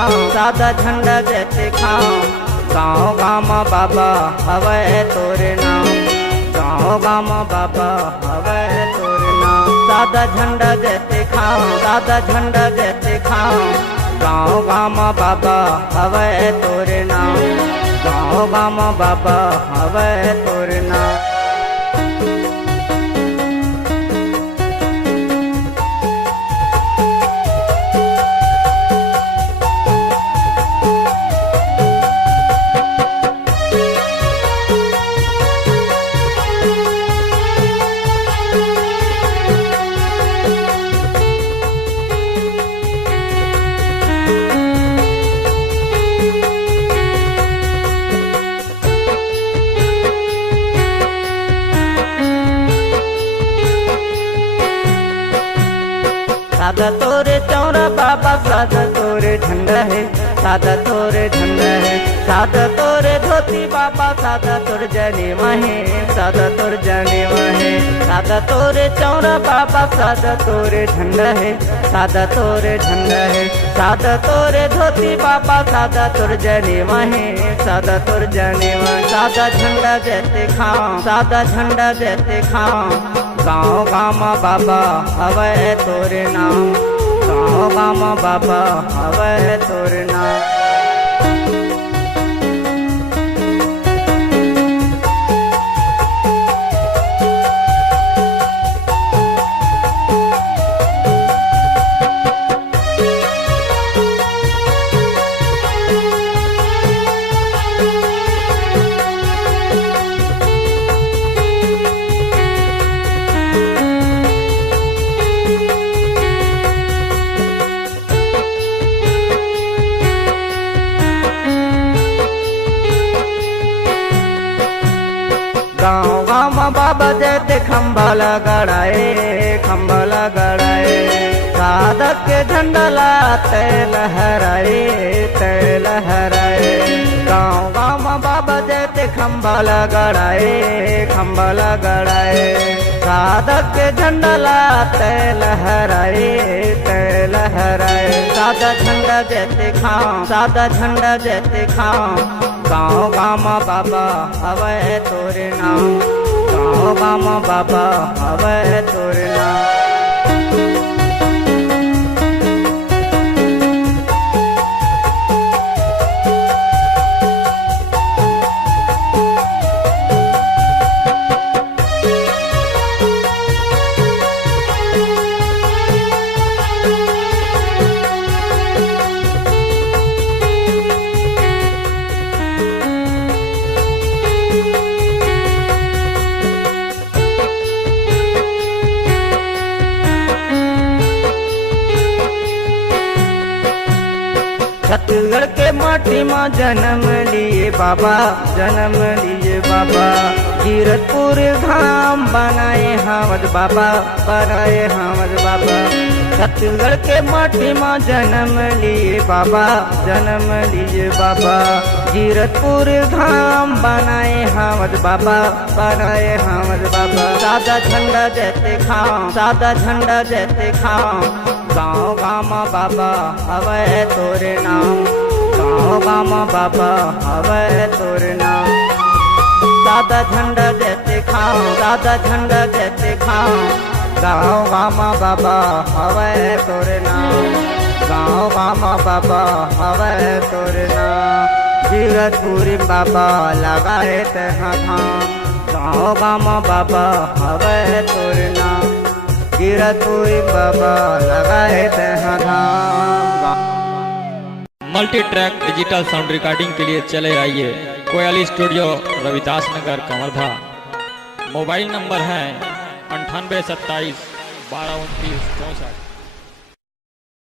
खाओ सादा झंडा जैसे खाओ। गाँव गाम बाबा हवे तोरे नाम, गाँव गाम बाबा हवे तोरे नाम। सादा झंडा जैसे खाओ सादा झंडा जैसे खाओ। गाँव गाम बाबा हवे तोरे नाम, गाँव गाम बाबा हवे तोरे नाम। सादा तोरे चौरा बाबा सादा तोरे झंडा है, सादा तोरे झंडा है। सादा तोरे धोती बाबा सादा तोर जनेवा है, सादा तोर जनेवा है। सादा तोरे चौरा बाबा सादा तोरे झंडा है, सादा तोरे झंडा है। सादा तोरे धोती बाबा सादा तोर जनेवा है, सादा तोर जनेवा। सादा झंडा जैसे खाओ सादा झंडा जैसे खाओ। गाँव गाम बाबा हवे तोरे नाम, गाँव गाम बाबा हवे तोरे नाम। गाँव गाँव बाबा जैसे खम्बा लगाए खम्बा लगाए। सादा के झंडा लाते लहराए ते लहराए। गाँव गाँव बाबा जैसे खम्बा लगाए खम्बा लगाए। सादा के झंडा लाते लहराए ते लहराए। सादा झंडा जैसे खाओ सादा झंडा जैसे खाओ। गाँव गाम बाबा हवे तोरे नाम, गाँव गाम बाबा हवे तोरे नाम। छत्तीसगढ़ के माटी में जन्म लिए बाबा जन्म लिए बाबा। जीरतपुर धाम बनाए हमद बाबा बनाए हमद बाबा। छत्तीसगढ़ के माटी में जन्म लिए बाबा जन्म लिए बाबा। जीरतपुर धाम बनाए हमद बाबा बनाए हमद बाबा। सादा झंडा जैसे खाओ सादा झंडा जैसे खाओ। गाँव गाम बाबा हवे तोरे नाम, गाँव गाम बाबा हवे तोरे नाम। सादा झंडा जैसे खाओ सादा झंडा जैसे खाओ। गाँव गाम बाबा हवे तोरे नाम, गाँव गाम बाबा हवे तोरे नाम। जीरतपुरी बाबा लगाए तहाँ धाम। गाँव गाम बाबा हवे तोरे नाम। जीरतपुरी बाबा लगाए तहाँ धाम। Multi track digital sound recording के लिए चले आइए कोयली studio Ravidas Nagar Kawardha. Mobile number है 9827 1229 64।